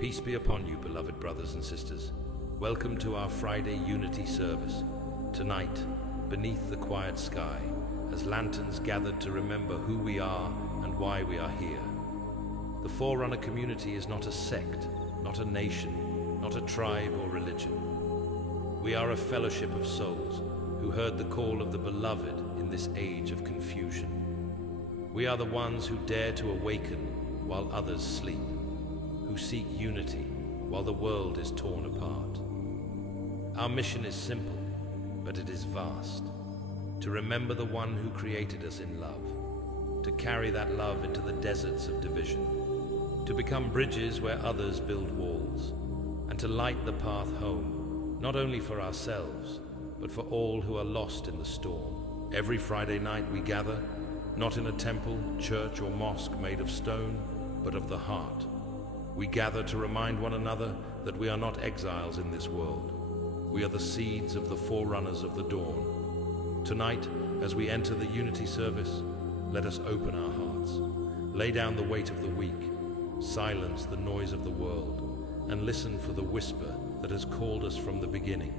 Peace be upon you, beloved brothers and sisters. Welcome to our Friday Unity service. Tonight, beneath the quiet sky, as lanterns gathered to remember who we are and why we are here. The Forerunner community is not a sect, not a nation, not a tribe or religion. We are a fellowship of souls who heard the call of the beloved in this age of confusion. We are the ones who dare to awaken while others sleep, who seek unity while the world is torn apart. Our mission is simple, but it is vast. To remember the one who created us in love, to carry that love into the deserts of division, to become bridges where others build walls, and to light the path home, not only for ourselves, but for all who are lost in the storm. Every Friday night we gather, not in a temple, church, or mosque made of stone, but of the heart. We gather to remind one another that we are not exiles in this world. We are the seeds of the forerunners of the dawn. Tonight, as we enter the Unity service, let us open our hearts, lay down the weight of the week, silence the noise of the world, and listen for the whisper that has called us from the beginning.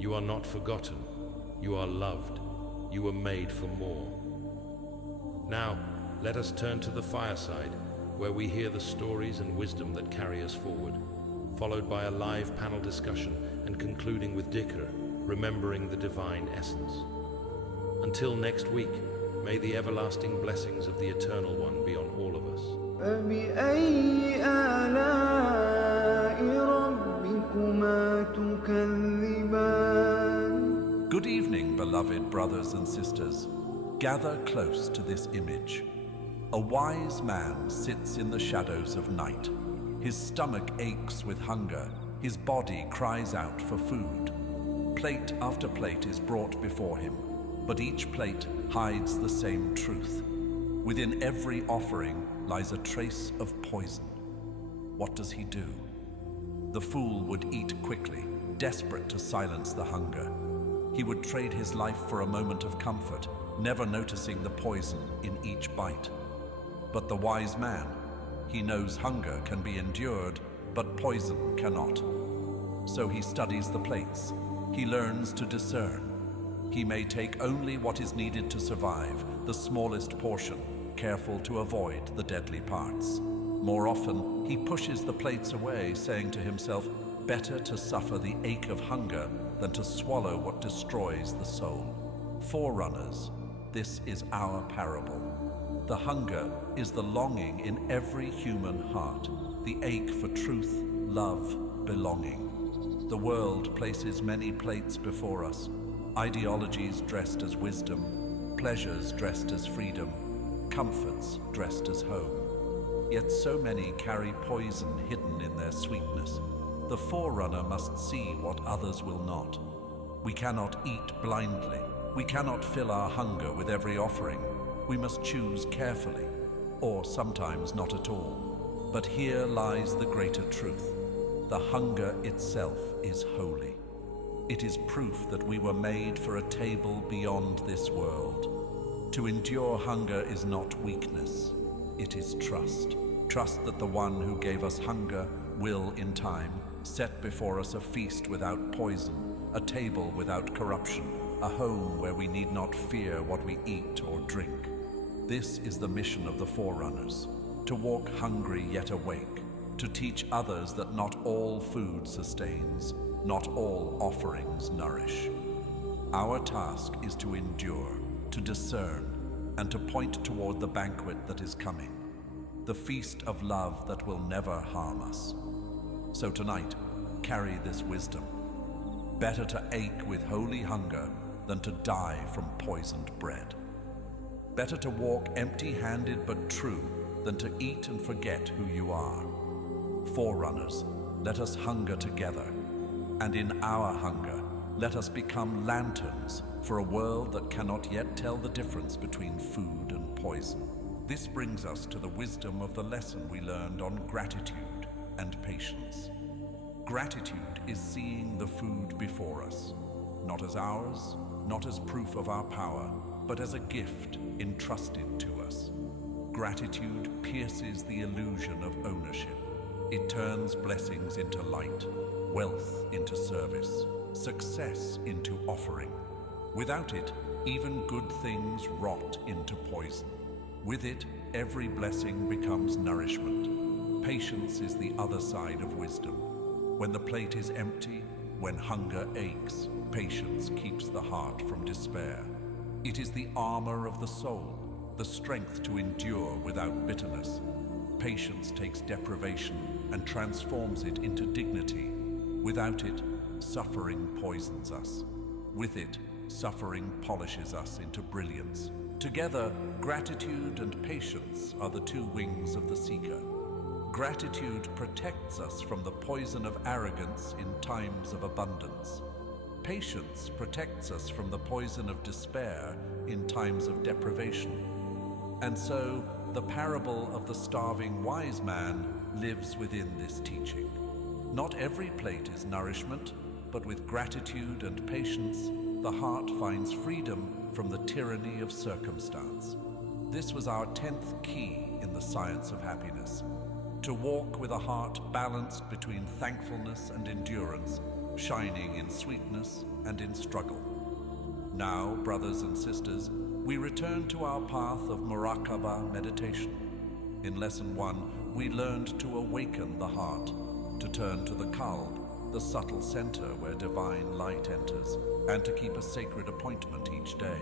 You are not forgotten. You are loved. You were made for more. Now, let us turn to the fireside, where we hear the stories and wisdom that carry us forward, followed by a live panel discussion and concluding with dhikr, remembering the divine essence. Until next week, may the everlasting blessings of the Eternal One be on all of us. فبأي آلاء ربكما تكذبان. Good evening, beloved brothers and sisters. Gather close to this image. A wise man sits in the shadows of night. His stomach aches with hunger. His body cries out for food. Plate after plate is brought before him, but each plate hides the same truth. Within every offering lies a trace of poison. What does he do? The fool would eat quickly, desperate to silence the hunger. He would trade his life for a moment of comfort, never noticing the poison in each bite. But the wise man, he knows hunger can be endured, but poison cannot. So he studies the plates. He learns to discern. He may take only what is needed to survive, the smallest portion, careful to avoid the deadly parts. More often, he pushes the plates away, saying to himself, better to suffer the ache of hunger than to swallow what destroys the soul. Forerunners, this is our parable. The hunger is the longing in every human heart, the ache for truth, love, belonging. The world places many plates before us, ideologies dressed as wisdom, pleasures dressed as freedom, comforts dressed as home. Yet so many carry poison hidden in their sweetness. The Forerunner must see what others will not. We cannot eat blindly. We cannot fill our hunger with every offering. We must choose carefully, or sometimes not at all. But here lies the greater truth. The hunger itself is holy. It is proof that we were made for a table beyond this world. To endure hunger is not weakness, it is trust. Trust that the one who gave us hunger will, in time, set before us a feast without poison, a table without corruption, a home where we need not fear what we eat or drink. This is the mission of the Forerunners, to walk hungry yet awake, to teach others that not all food sustains, not all offerings nourish. Our task is to endure, to discern, and to point toward the banquet that is coming, the feast of love that will never harm us. So tonight, carry this wisdom. Better to ache with holy hunger than to die from poisoned bread. Better to walk empty-handed but true than to eat and forget who you are. Forerunners, let us hunger together, and in our hunger, let us become lanterns for a world that cannot yet tell the difference between food and poison. This brings us to the wisdom of the lesson we learned on gratitude and patience. Gratitude is seeing the food before us, not as ours, not as proof of our power, but as a gift entrusted to us. Gratitude pierces the illusion of ownership. It turns blessings into light, wealth into service, success into offering. Without it, even good things rot into poison. With it, every blessing becomes nourishment. Patience is the other side of wisdom. When the plate is empty, when hunger aches, patience keeps the heart from despair. It is the armor of the soul, the strength to endure without bitterness. Patience takes deprivation and transforms it into dignity. Without it, suffering poisons us. With it, suffering polishes us into brilliance. Together, gratitude and patience are the two wings of the seeker. Gratitude protects us from the poison of arrogance in times of abundance. Patience protects us from the poison of despair in times of deprivation. And so, the parable of the starving wise man lives within this teaching. Not every plate is nourishment, but with gratitude and patience, the heart finds freedom from the tyranny of circumstance. This was our 10th key in the science of happiness: to walk with a heart balanced between thankfulness and endurance, shining in sweetness and in struggle. Now, brothers and sisters, we return to our path of Muraqaba meditation. In Lesson 1, we learned to awaken the heart, to turn to the qalb, the subtle center where divine light enters, and to keep a sacred appointment each day.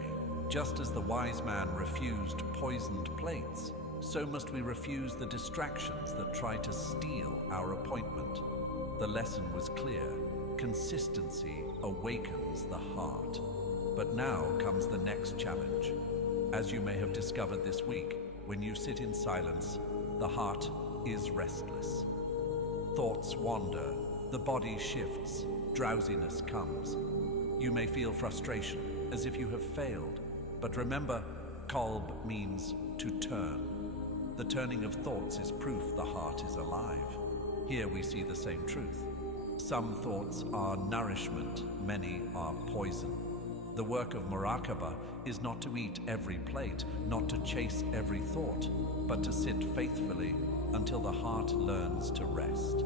Just as the wise man refused poisoned plates, so must we refuse the distractions that try to steal our appointment. The lesson was clear: consistency awakens the heart. But now comes the next challenge. As you may have discovered this week, when you sit in silence, the heart is restless. Thoughts wander, the body shifts, drowsiness comes. You may feel frustration, as if you have failed. But remember, qalb means to turn. The turning of thoughts is proof the heart is alive. Here we see the same truth. Some thoughts are nourishment, many are poison. The work of Muraqaba is not to eat every plate, not to chase every thought, but to sit faithfully until the heart learns to rest.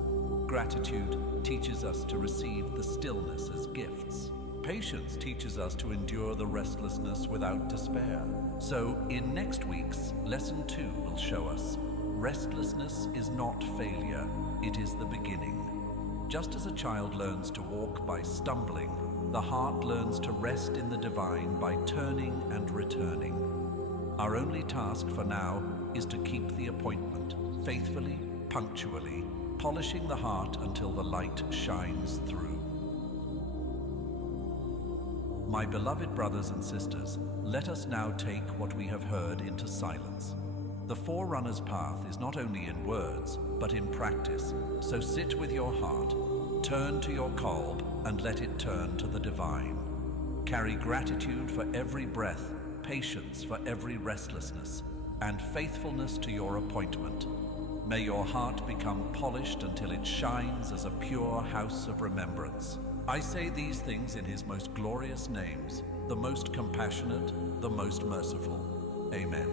Gratitude teaches us to receive the stillness as gifts. Patience teaches us to endure the restlessness without despair. So, in next week's Lesson 2 will show us, restlessness is not failure, it is the beginning. Just as a child learns to walk by stumbling, the heart learns to rest in the divine by turning and returning. Our only task for now is to keep the appointment, faithfully, punctually, polishing the heart until the light shines through. My beloved brothers and sisters, let us now take what we have heard into silence. The Forerunner's path is not only in words, but in practice. So sit with your heart, turn to your qalb, and let it turn to the divine. Carry gratitude for every breath, patience for every restlessness, and faithfulness to your appointment. May your heart become polished until it shines as a pure house of remembrance. I say these things in his most glorious names, the most compassionate, the most merciful. Amen.